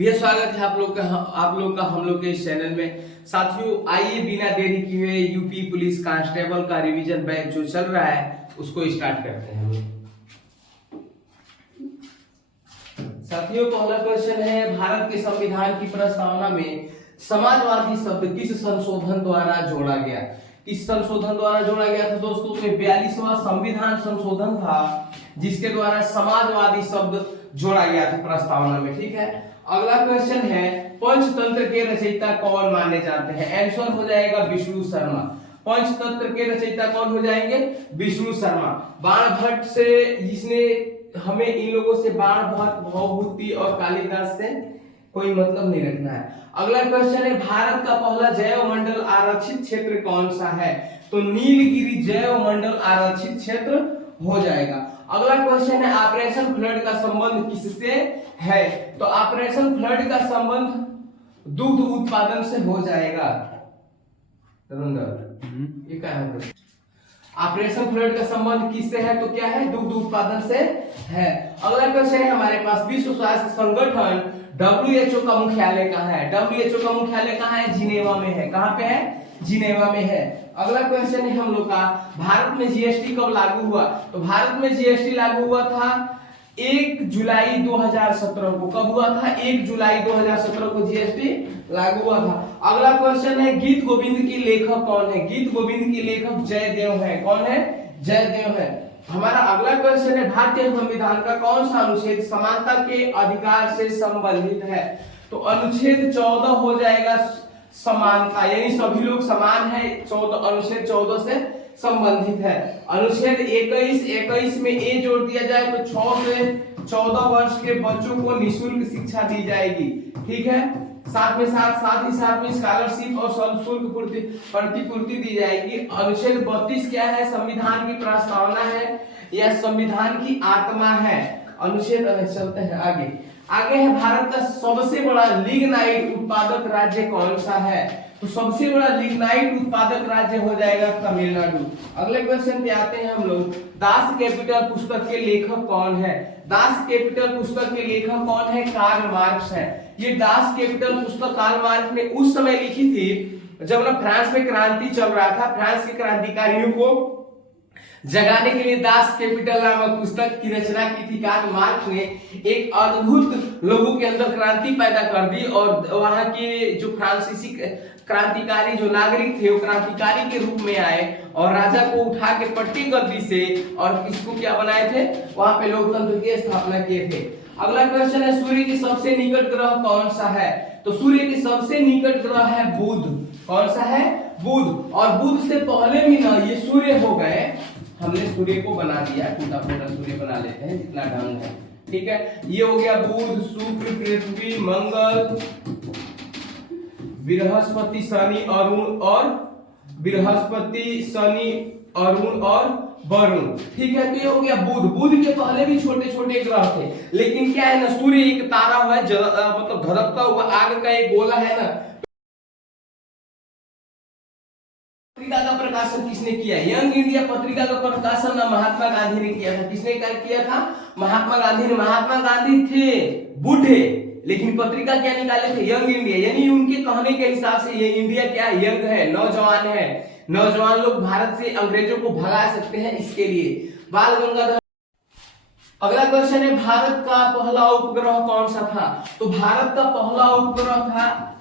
भैया स्वागत है आप लोग का हम लोग के इस चैनल में। साथियों आइए बिना देरी किए यूपी पुलिस कांस्टेबल का रिवीजन बैच जो चल रहा है उसको स्टार्ट करते हैं हम लोग। साथियों पहला क्वेश्चन है, भारत के संविधान की प्रस्तावना में समाजवादी शब्द किस संशोधन द्वारा जोड़ा गया? किस संशोधन द्वारा जोड़ा गया था दोस्तों? तो 42वां संविधान संशोधन था जिसके द्वारा समाजवादी शब्द जोड़ा गया था प्रस्तावना में। ठीक है, अगला क्वेश्चन है, पंचतंत्र के रचयिता कौन माने जाते हैं? आंसर हो जाएगा विष्णु शर्मा। पंचतंत्र के रचयिता कौन हो जाएंगे? विष्णु शर्मा। बाणभट्ट से जिसने हमें इन लोगों से बाणभट्ट, भवभूति और कालिदास से कोई मतलब नहीं रखना है। अगला क्वेश्चन है, भारत का पहला जैव मंडल आरक्षित क्षेत्र कौन सा है? तो नीलगिरी जैव मंडल आरक्षित क्षेत्र हो जाएगा। अगला क्वेश्चन है, ऑपरेशन फ्लड का संबंध किससे है? तो ऑपरेशन फ्लड का संबंध दुग्ध उत्पादन से हो जाएगा। ये क्या है? ऑपरेशन फ्लड का संबंध किससे है? तो क्या है? दुग्ध उत्पादन से है। अगला क्वेश्चन है हमारे पास, विश्व स्वास्थ्य संगठन WHO का मुख्यालय कहाँ है? WHO का मुख्यालय कहाँ है? जिनेवा में है। कहाँ पे है? जिनेवा में है। अगला क्वेश्चन है हम लोग का, भारत में जीएसटी कब लागू हुआ? तो भारत में जीएसटी लागू हुआ था 1 जुलाई 2017 को। कब हुआ था? 1 जुलाई 2017 को जीएसटी लागू हुआ था। अगला क्वेश्चन है, गीत गोविंद के लेखक कौन है? गीत गोविंद के लेखक जयदेव है। कौन है? जयदेव है। हमारा अगला क्वेश्चन है, भारतीय संविधान का कौन सा अनुच्छेद समानता के अधिकार से संबंधित है? तो अनुच्छेद 14 हो जाएगा समानता, यानी सभी लोग समान है। 14 अनुच्छेद 14 से संबंधित है। अनुच्छेद 21 में ए जोड़ दिया जाए तो 6 से 14 वर्ष के बच्चों को निःशुल्क शिक्षा दी जाएगी। ठीक है, साथ ही साथ में स्कॉलरशिप और शुल्क प्रतिपूर्ति दी जाएगी। अनुच्छेद 32 क्या है? संविधान की प्रस्तावना है या संविधान की आत्मा है। अनुच्छेद चलते हैं आगे है, भारत का सबसे बड़ा लिग्नाइट उत्पादक राज्य कौन सा है? तो सबसे बड़ा लिग्नाइट उत्पादक राज्य हो जाएगा तमिलनाडु। अगले क्वेश्चन पे आते हैं हम लोग, दास कैपिटल पुस्तक के लेखक कौन है? दास कैपिटल पुस्तक के लेखक कौन है? कार्ल मार्क्स है। ये दास कैपिटल पुस्तक कार्ल मार्क्स ने उस समय लिखी थी जब ना फ्रांस में क्रांति चल रहा था। फ्रांस के क्रांतिकारियों को जगाने के लिए दास कैपिटल नामक पुस्तक की रचना की थी। कार्ल मार्क्स ने एक अद्भुत लोगों के अंदर क्रांति पैदा कर दी और वहां के जो फ्रांसीसी क्रांतिकारी जो नागरिक थे वो क्रांतिकारी के रूप में आए और राजा को उठा के पट्टी गद्दी से और किसको क्या बनाए थे? वहां पे लोकतंत्र की स्थापना किए थे। अगला क्वेश्चन है, सूर्य के सबसे निकट ग्रह कौन सा है? तो सूर्य के सबसे निकट ग्रह है बुध। कौन सा है? बुध। और बुध से पहले भी ना ये सूर्य हो गए, हमने सूर्य को बना दिया, टूटा फूटा सूर्य बना लेते हैं जितना ढंग है। ठीक है, ये हो गया बुध, शुक्र, पृथ्वी, मंगल, बृहस्पति, शनि, अरुण और वरुण। ठीक है, तो ये हो गया बुध। बुध के पहले भी छोटे छोटे ग्रह थे, लेकिन क्या है ना, सूर्य एक तारा है, मतलब धड़कता हुआ आग का एक गोला है ना। पत्रिका का प्रकाशन किसने किया? यंग इंडिया पत्रिका का प्रकाशन ना महात्मा गांधी ने किया था। किसने किया था? महात्मा गांधी ने। महात्मा गांधी थे बूढ़े, लेकिन पत्रिका क्या निकाले थे? Young India. यानी उनके कहने के हिसाब से ये इंडिया क्या यंग है, नौजवान है। नौजवान लोग भारत से अंग्रेजों को भगा सकते हैं, इसके लिए बाल गंगाधर। अगला क्वेश्चन है, भारत का पहला उपग्रह कौन सा था? तो भारत का पहला उपग्रह था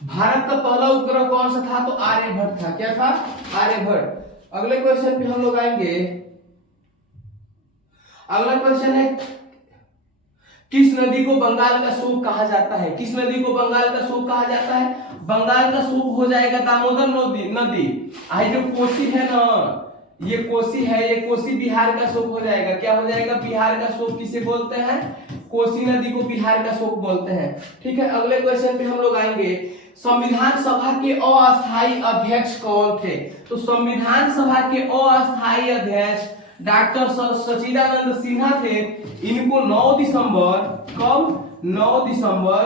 भारत का पहला उपग्रह कौन सा था? तो आर्यभट्ट था। क्या था? आर्यभट्ट। अगले क्वेश्चन पे हम लोग आएंगे। अगला क्वेश्चन है, किस नदी को बंगाल का सूप कहा जाता है? किस नदी को बंगाल का सूप कहा जाता है? बंगाल का सूप हो जाएगा दामोदर नदी। जो कोसी है ना, ये कोसी है, ये कोसी बिहार का सूप हो जाएगा। क्या हो जाएगा? बिहार का सूप किसे बोलते हैं? कोसी नदी को बिहार का सूप बोलते हैं। ठीक है, अगले क्वेश्चन पे हम लोग आएंगे, संविधान सभा के अस्थायी अध्यक्ष कौन थे? तो संविधान सभा के अस्थायी अध्यक्ष डॉक्टर सच्चिदानंद सिन्हा थे। इनको 9 दिसंबर, कब? 9 दिसंबर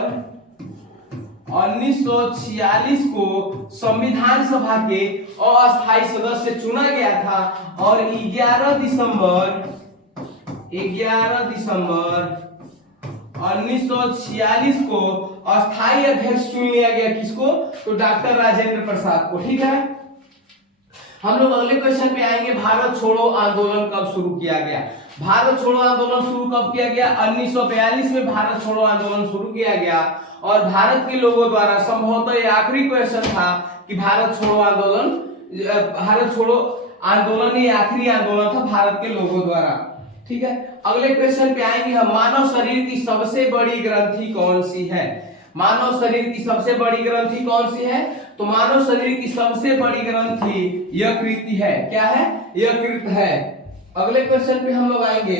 1946 को संविधान सभा के अस्थायी सदस्य चुना गया था और 11 दिसंबर 1946 को अस्थायी अध्यक्ष चुन लिया गया। किसको? तो डॉक्टर राजेंद्र प्रसाद को। ठीक है, हम लोग अगले क्वेश्चन पे आएंगे। भारत छोड़ो आंदोलन कब शुरू किया गया? भारत छोड़ो आंदोलन शुरू कब किया गया? 1942 में भारत छोड़ो आंदोलन शुरू किया गया और भारत के लोगों द्वारा, संभवतः ये आखिरी क्वेश्चन था कि भारत छोड़ो आंदोलन ये आखिरी आंदोलन था भारत के लोगों द्वारा। ठीक है, अगले क्वेश्चन पे आएंगे हम। मानव शरीर की सबसे बड़ी ग्रंथि कौन सी है? मानव शरीर की सबसे बड़ी ग्रंथि कौन सी है? तो मानव शरीर की सबसे बड़ी ग्रंथि यकृत है। क्या है? यकृत है। अगले क्वेश्चन पे हम लोग आएंगे।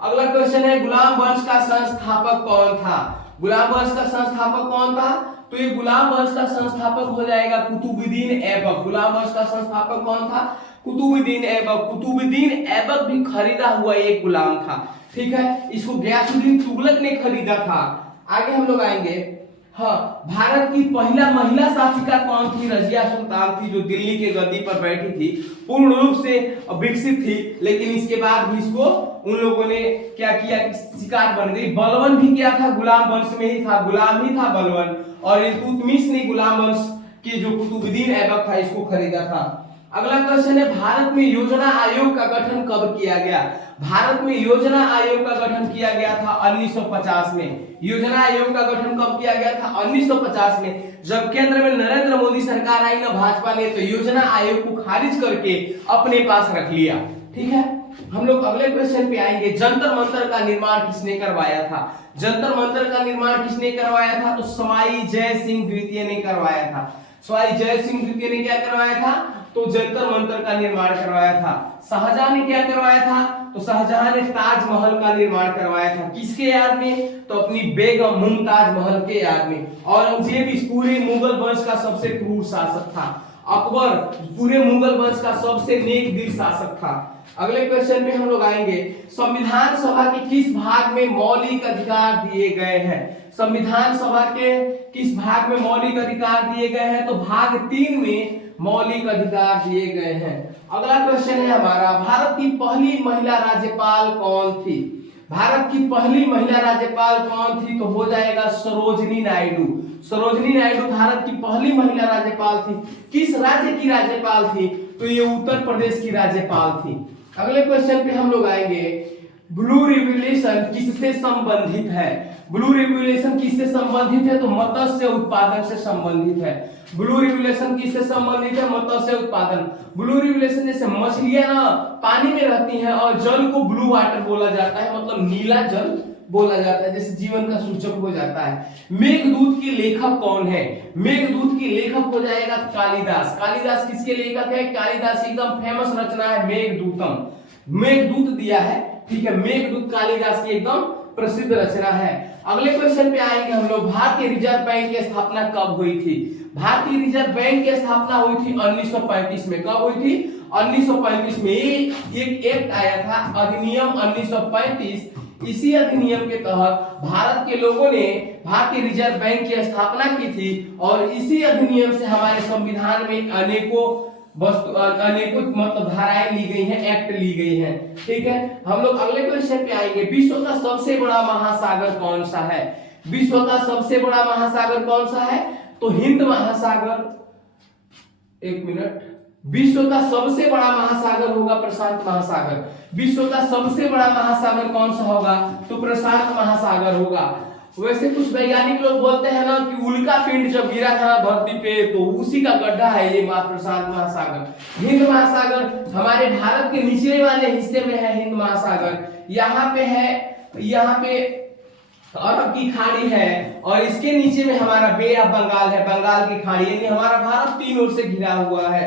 अगला क्वेश्चन है, गुलाम वंश का संस्थापक कौन था? गुलाम वंश का संस्थापक कौन था? तो ये गुलाम वंश का संस्थापक हो जाएगा कुतुबुद्दीन ऐबक। गुलाम वंश का संस्थापक कौन था? कुतुबुद्दीन ऐबक। कुतुबुद्दीन ऐबक भी खरीदा हुआ एक गुलाम था। ठीक है, इसको गयासुद्दीन तुगलक ने खरीदा था। आगे हम लोग आएंगे। हाँ, भारत की पहला महिला शासिका कौन थी? रजिया सुल्तान थी, जो दिल्ली के गद्दी पर बैठी थी। पूर्ण रूप से विकसित थी, लेकिन इसके बाद भी इसको उन लोगों ने क्या किया? शिकार बन गई। बलबन भी क्या था? गुलाम वंश में ही था, गुलाम ही था बलबन। और इल्तुतमिश ने गुलाम वंश के जो कुतुबुद्दीन ऐबक था इसको खरीदा था। अगला क्वेश्चन है, भारत में योजना आयोग का गठन कब किया गया? भारत में योजना आयोग का गठन किया गया था 1950 में। योजना आयोग का गठन कब किया गया था? 1950 में। जब केंद्र में नरेंद्र मोदी सरकार आई ना भाजपा ने, तो योजना आयोग को खारिज करके अपने पास रख लिया। ठीक है, हम लोग अगले क्वेश्चन पे आएंगे। जंतर मंतर का निर्माण किसने करवाया था? जंतर मंतर का निर्माण किसने करवाया था? तो सवाई जय सिंह द्वितीय ने करवाया था। सवाई जय सिंह द्वितीय ने क्या करवाया था? तो जंतर मंतर का निर्माण करवाया था। शाहजहां ने क्या करवाया था? तो शाहजहां ने ताजमहल का निर्माण करवाया था। किसके याद में? तो अपनी बेगम मुमताज महल के याद में। औरंगजेब इस पूरे मुगल वंश का सबसे क्रूर शासक था। अकबर पूरे मुगल वंश का सबसे नेक दिल शासक था। अगले क्वेश्चन पे हम लोग आएंगे। संविधान सभा के किस भाग में मौलिक अधिकार दिए गए हैं? संविधान सभा के किस भाग में मौलिक अधिकार दिए गए हैं? तो भाग 3 में मौलिक अधिकार दिए गए हैं। अगला क्वेश्चन है हमारा, भारत की पहली महिला राज्यपाल कौन थी? भारत की पहली महिला राज्यपाल कौन थी? तो हो जाएगा सरोजनी नायडू। सरोजनी नायडू भारत की पहली महिला राज्यपाल थी। किस राज्य की राज्यपाल थी? तो ये उत्तर प्रदेश की राज्यपाल थी। अगले क्वेश्चन पे हम लोग आएंगे। ब्लू रिवॉल्यूशन किससे संबंधित है? ब्लू रिवॉल्यूशन किससे संबंधित है? तो मत्स्य उत्पादन से संबंधित है। ब्लू रिवॉल्यूशन किससे संबंधित है? मत्स्य उत्पादन। ब्लू रिवॉल्यूशन जैसे मछलियां ना पानी में रहती हैं और जल को ब्लू वाटर बोला जाता है, मतलब नीला जल बोला जाता है, जैसे जीवन का सूचक हो जाता है। मेघदूत के लेखक कौन है? मेघदूत के लेखक हो जाएगा कालिदास। कालिदास किसके लेखक है? कालिदास एकदम फेमस रचना है मेघदूतम। मेघदूत दिया है, ठीक है। मेघदूत कालिदास की एकदम प्रसिद्ध रचना है। अगले क्वेश्चन पे आएंगे हम लोग। भारतीय रिजर्व बैंक की स्थापना कब हुई थी? भारतीय रिजर्व बैंक की स्थापना हुई थी 1935 में। कब हुई थी? 1935 में। एक एक्ट आया था, अधिनियम 1935। इसी अधिनियम के तहत भारत के लोगों ने भारतीय रिजर्व बैंक की स्थापना की थी और इसी अधिनियम से हमारे संविधान में अनेकों मतलब धाराएं ली गई हैं, एक्ट ली गई हैं। ठीक है, हम लोग अगले क्वेश्चन पे आएंगे। विश्व का सबसे बड़ा महासागर कौन सा है? विश्व का सबसे बड़ा महासागर कौन सा है? तो हिंद महासागर। एक मिनट, विश्व का सबसे बड़ा महासागर होगा प्रशांत महासागर। विश्व का सबसे बड़ा महासागर कौन सा होगा? तो प्रशांत महासागर होगा। वैसे कुछ वैज्ञानिक लोग बोलते हैं ना कि उल्का पिंड जब गिरा था ना धरती पे, तो उसी का गड्ढा है ये प्रशांत महासागर। हिंद महासागर हमारे भारत के निचले वाले हिस्से में है हिंद महासागर। यहाँ पे है, यहाँ पे अरब की खाड़ी है और इसके नीचे में हमारा बे ऑफ बंगाल है, बंगाल की खाड़ी। यानी हमारा भारत 3 ओर से घिरा हुआ है।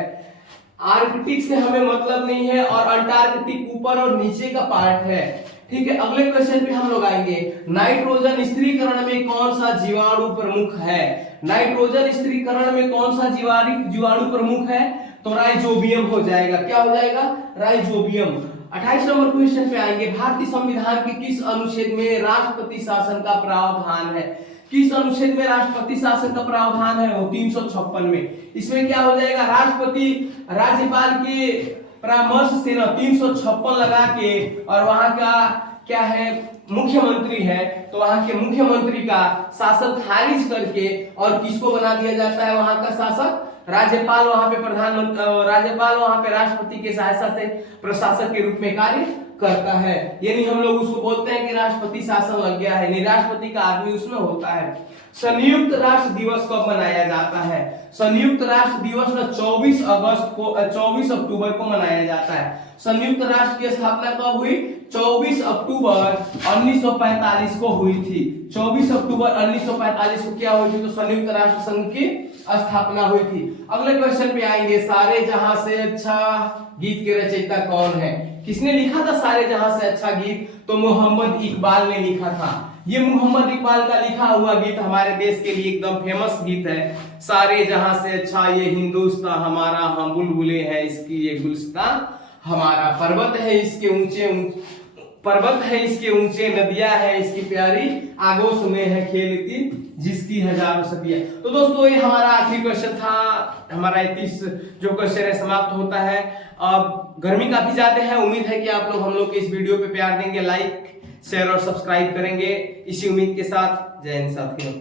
आर्कटिक से हमें मतलब नहीं है और अंटार्कटिक ऊपर और नीचे का पार्ट है। ठीक है, अगले क्वेश्चन पे हम लोग आएंगे। नाइट्रोजन स्थिरीकरण में कौन सा जीवाणु प्रमुख है? नाइट्रोजन स्थिरीकरण में कौन सा जीवाणु प्रमुख है? तो राइजोबियम हो जाएगा। क्या हो जाएगा? राइजोबियम। 28 नंबर क्वेश्चन पे आएंगे। भारतीय संविधान के किस अनुच्छेद में राष्ट्रपति शासन का प्रावधान है? किस अनुच्छेद में राष्ट्रपति शासन का प्रावधान है? वो 356 में। इसमें क्या हो जाएगा, राष्ट्रपति राज्यपाल के परामर्श से ना 356 लगा के, और वहां का क्या है, मुख्यमंत्री है, तो वहां के मुख्यमंत्री का शासन खारिज करके और किसको बना दिया जाता है वहां का शासक? राज्यपाल वहां पे प्रधानमंत्री, राज्यपाल वहां पे राष्ट्रपति के सहायता से प्रशासक के रूप में कार्य करता है। यानी हम लोग उसको बोलते हैं कि राष्ट्रपति शासन लग गया है, नहीं राष्ट्रपति का आदमी उसमें होता है। संयुक्त राष्ट्र दिवस कब मनाया जाता है? संयुक्त राष्ट्र दिवस ना 24 अक्टूबर को मनाया जाता है। संयुक्त राष्ट्र की स्थापना कब हुई? 24 अक्टूबर 1945 को हुई थी। 24 अक्टूबर 1945 को क्या हुई थी? तो संयुक्त राष्ट्र संघ की स्थापना हुई थी। अगले क्वेश्चन पे आएंगे, सारे जहां से अच्छा गीत के रचयिता कौन है? किसने लिखा था सारे जहां से अच्छा गीत? तो मोहम्मद इकबाल ने लिखा था। ये मोहम्मद इकबाल का लिखा हुआ गीत हमारे देश के लिए एकदम फेमस गीत है। सारे जहां से अच्छा ये हिंदुस्तान हमारा, हम बुलबुले हैं इसकी ये गुलिस्तान हमारा, पर्वत है इसके ऊंचे नदियां है इसकी प्यारी, आगोश में है खेलती जिसकी हजारों सदियां। तो दोस्तों ये हमारा आखिरी क्वेश्चन था, हमारा 31 जो क्वेश्चन है समाप्त होता है। अब गर्मी काफी ज्यादा है, उम्मीद है कि आप लोग हम लोग के इस वीडियो पे प्यार देंगे, लाइक शेयर और सब्सक्राइब करेंगे। इसी उम्मीद के साथ जय हिंद साथियों।